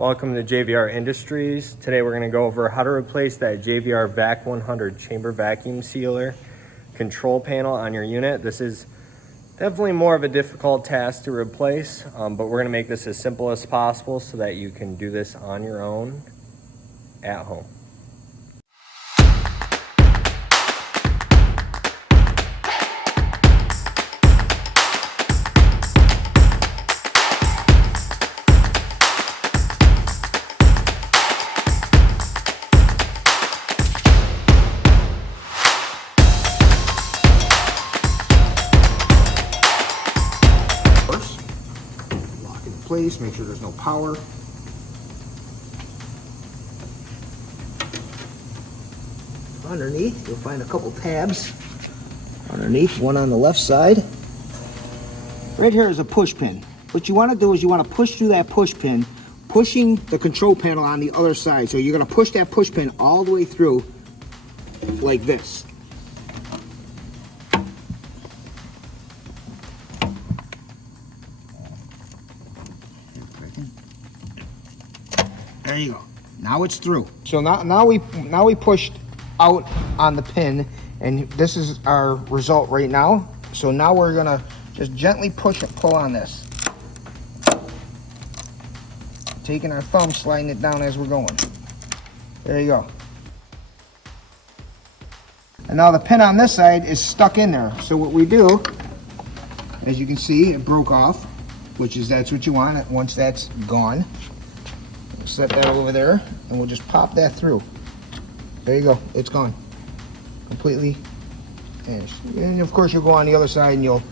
Welcome to JVR Industries. Today we're going to go over how to replace that JVR Vac100 chamber vacuum sealer control panel on your unit. This is definitely more of a difficult task to replace, but we're going to make this as simple as possible so that you can do this on your own at home. Lock it in place, make sure there's no power. Underneath, you'll find a couple tabs. Underneath, one on the left side. Right here is a push pin. What you want to do is you want to push through that push pin, pushing the control panel on the other side. So you're going to push that push pin all the way through like this. There you go. Now it's through. So now we pushed out on the pin, and this is our result right now. So now we're gonna just gently push and pull on this. Taking our thumb, sliding it down as we're going. There you go. And now the pin on this side is stuck in there. So what we do, as you can see, it broke off, that's what you want. Once that's gone, set that over there, and we'll just pop that through. There you go, it's gone completely. And of course you'll go on the other side and you'll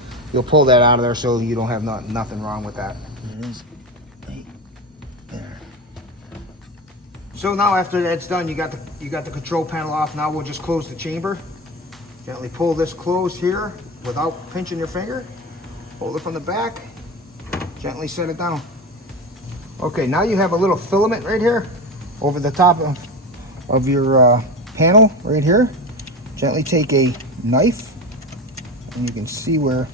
pull that out of there so you don't have nothing wrong with that. It is right there. So now after that's done, you got the control panel off. Now we'll just close the chamber. Gently pull this closed here without pinching your finger. Hold it from the back, gently set it down. Okay, now you have a little filament right here over the top of your panel right here. Gently take a knife, and you can see where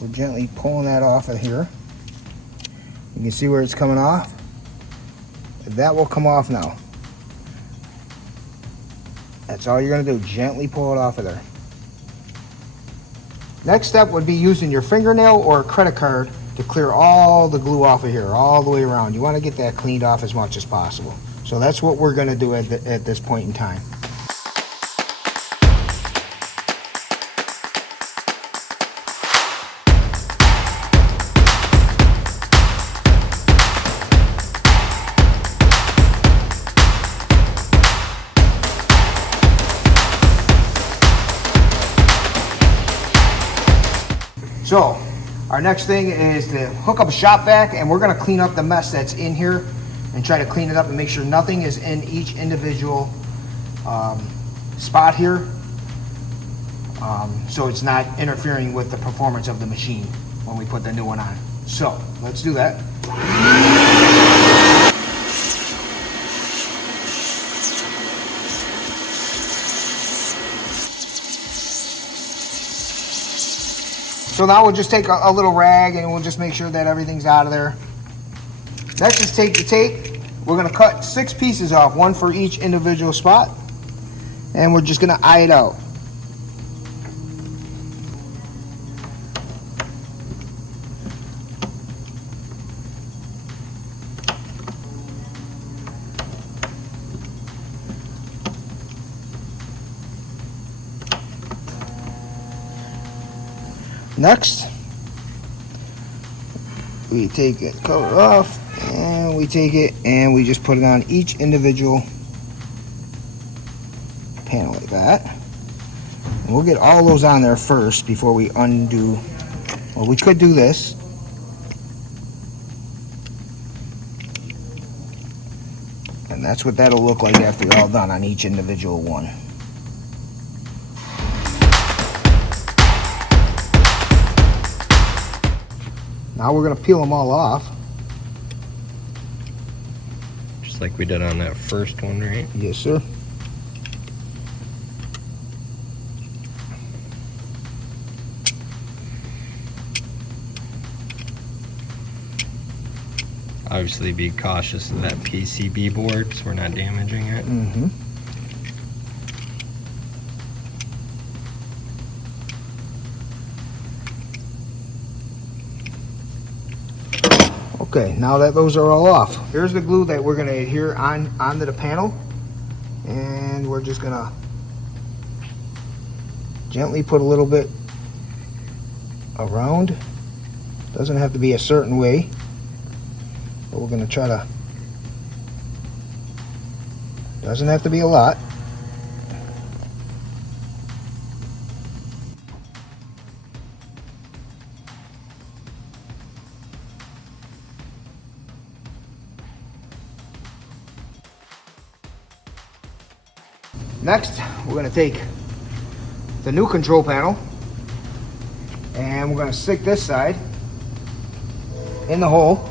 we're gently pulling that off of here. You can see where it's coming off. That will come off now. That's all you're gonna do, gently pull it off of there. Next step would be using your fingernail or a credit card to clear all the glue off of here, all the way around. You want to get that cleaned off as much as possible. So that's what we're going to do at this point in time. So our next thing is to hook up a shop vac, and we're going to clean up the mess that's in here and try to clean it up and make sure nothing is in each individual spot here, so it's not interfering with the performance of the machine when we put the new one on. So let's do that. So now we'll just take a little rag and we'll just make sure that everything's out of there. Next is take the tape. We're gonna cut 6 pieces off, one for each individual spot. And we're just gonna eye it out. Next, we take it, cover off, and we take it and we just put it on each individual panel like that. And we'll get all those on there first before we undo. Well, we could do this. And that's what that'll look like after you're all done on each individual one. Now we're going to peel them all off. Just like we did on that first one, right? Yes, sir. obviously be cautious of that PCB board so we're not damaging it. Okay, now that those are all off, here's the glue that we're going to adhere onto the panel, and we're just going to gently put a little bit around. Doesn't have to be a certain way, but we're going to try to, doesn't have to be a lot. Next, we're going to take the new control panel and we're going to stick this side in the hole,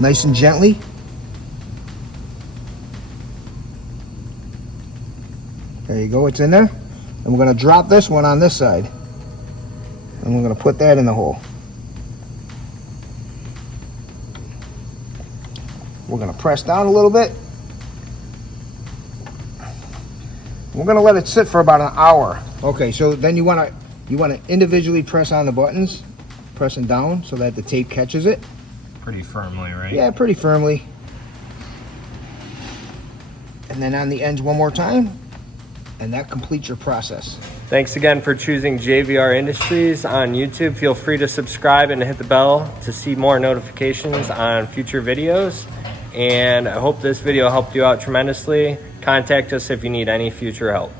nice and gently. There you go, it's in there. And we're going to drop this one on this side. And we're going to put that in the hole. We're going to press down a little bit. We're going to let it sit for about an hour. Okay, so then you want to individually press on the buttons, pressing down so that the tape catches it. Pretty firmly, right? Yeah, pretty firmly. And then on the ends one more time, and that completes your process. Thanks again for choosing JVR Industries on YouTube. Feel free to subscribe and hit the bell to see more notifications on future videos. And I hope this video helped you out tremendously. Contact us if you need any future help.